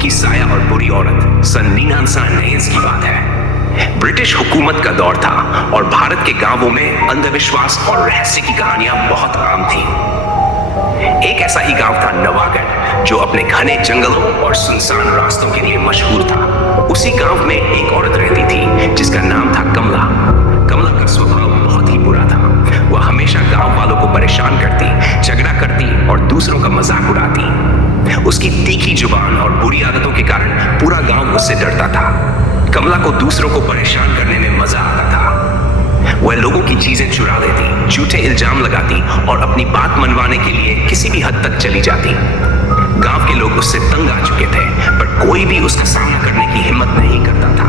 भूत की साया और बुरी औरत सन 1999 की बात है। ब्रिटिश हुकूमत का दौर था और भारत के गांवों में अंधविश्वास और रहस्य की कहानियां बहुत आम थी। एक ऐसा ही गांव था नवागढ़, जो अपने घने जंगलों और सुनसान रास्तों के लिए मशहूर था। उसी गांव में एक औरत रहती थी जिसका नाम था कमला। कमला का स्वभाव बहुत ही बुरा था। वह हमेशा गांव वालों को परेशान करती, झगड़ा करती और दूसरों का मजाक उड़ाती। उसकी तीखी जुबान और बुरी आदतों के कारण पूरा गांव उससे डरता था। कमला को दूसरों को परेशान करने में मजा आता था। वह लोगों की चीजें चुरा लेती, झूठे इल्जाम लगाती और अपनी बात मनवाने के लिए किसी भी हद तक चली जाती। गांव के लोग उससे तंग आ चुके थे, पर कोई भी उसका सामना करने की हिम्मत नहीं करता था।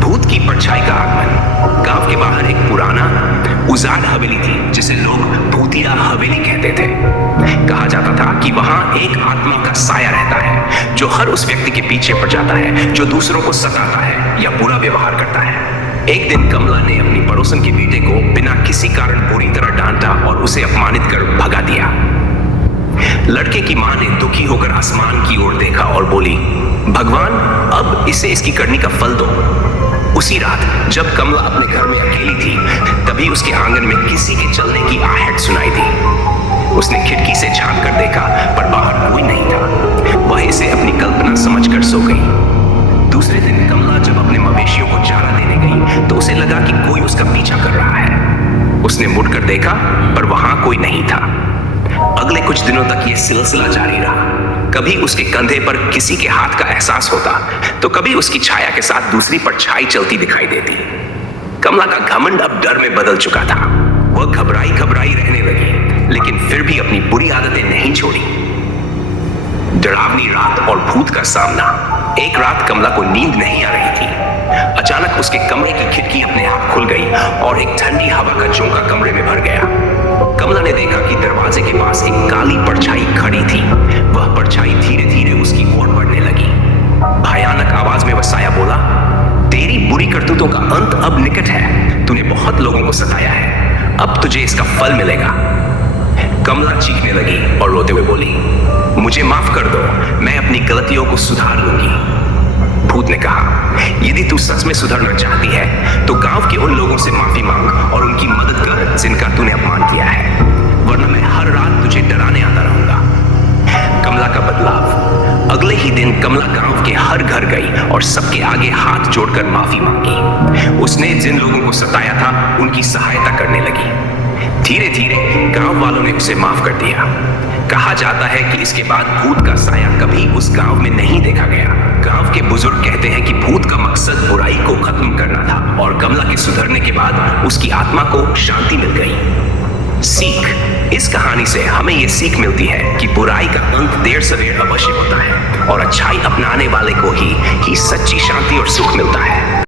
भूत की परछाई का आगमन। गांव के बाहर एक पुराना उजाड़ हवेली थी जिसे लोग भूतिया हवेली कहते थे। कहा जाता था कि वहां एक आत्मा का साया रहता है जो हर उस व्यक्ति के पीछे पड़ जाता है जो दूसरों को सताता है या बुरा व्यवहार करता है। एक दिन कमला ने अपनी पड़ोसन के बेटे को बिना किसी कारण बुरी तरह डांटा और उसे अपमानित कर भगा दिया। लड़के की मां ने दुखी होकर आसमान की ओर देखा और बोली, भगवान, अब इसे इसकी करनी का फल दो। उसी रात जब कमला अपने घर में अकेली थी, तभी उसके आंगन में किसी के चलने की आहट सुनाई दी। उसने खिड़की से झांक कर देखा, पर बाहर कोई नहीं था। वह इसे अपनी कल्पना समझकर सो गई। दूसरे दिन कमला जब अपने मवेशियों को चारा देने गई तो उसे लगा कि कोई उसका पीछा कर रहा है। उसने मुड़कर देखा, पर वहां कोई नहीं था। अगले कुछ दिनों तक यह सिलसिला जारी रहा। कभी उसके कंधे पर किसी के हाथ का एहसास होता, तो कभी उसकी छाया के साथ दूसरी परछाई चलती दिखाई देती। कमला का घमंड अब डर में बदल चुका था। वह घबराई घबराई रहने लगी, लेकिन फिर भी अपनी बुरी आदतें नहीं छोड़ी। डरावनी रात और भूत का सामना। एक रात कमला को नींद नहीं आ रही थी। अचानक उसके कमरे की खिड़की अपने आप खुल गई और एक ठंडी हवा का झोंका कमरे में भर गया। कमला ने देखा कि दरवाजे के पास एक काली परछाई खड़ी थी। वह परछाई धीरे धीरे उसकी ओर बढ़ने लगी। भयानक आवाज में वह साया बोला, तेरी बुरी करतूतों का अंत अब निकट है। तूने बहुत लोगों को सताया है, अब तुझे इसका फल मिलेगा। कमला चीखने लगी और रोते हुए बोली, मुझे माफ कर दो, मैं अपनी गलतियों को सुधार लूंगी। भूत ने कहा, यदि तू सच में सुधरना चाहती है तो गांव के उन लोगों से माफी मांग और उनकी मदद कर जिनका तूने अपमान किया है, वरना मैं हर रात तुझे डराने आता रहूंगा। कमला का बदलाव। अगले ही दिन कमला गांव के हर घर गई और सबके आगे हाथ जोड़कर माफी मांगी। उसने जिन लोगों को सताया था उनकी सहायता करने लगी। धीरे धीरे गांव वालों ने उसे माफ कर दिया। कहा जाता है कि इसके बाद भूत का साया कभी उस गांव में नहीं देखा गया। गांव के बुजुर्ग कहते हैं कि भूत का मकसद बुराई को खत्म करना था और कमला के सुधरने के बाद उसकी आत्मा को शांति मिल गई। सीख। इस कहानी से हमें यह सीख मिलती है कि बुराई का अंत देर सवेर अवश्य होता है और अच्छाई अपनाने वाले को ही सच्ची शांति और सुख मिलता है।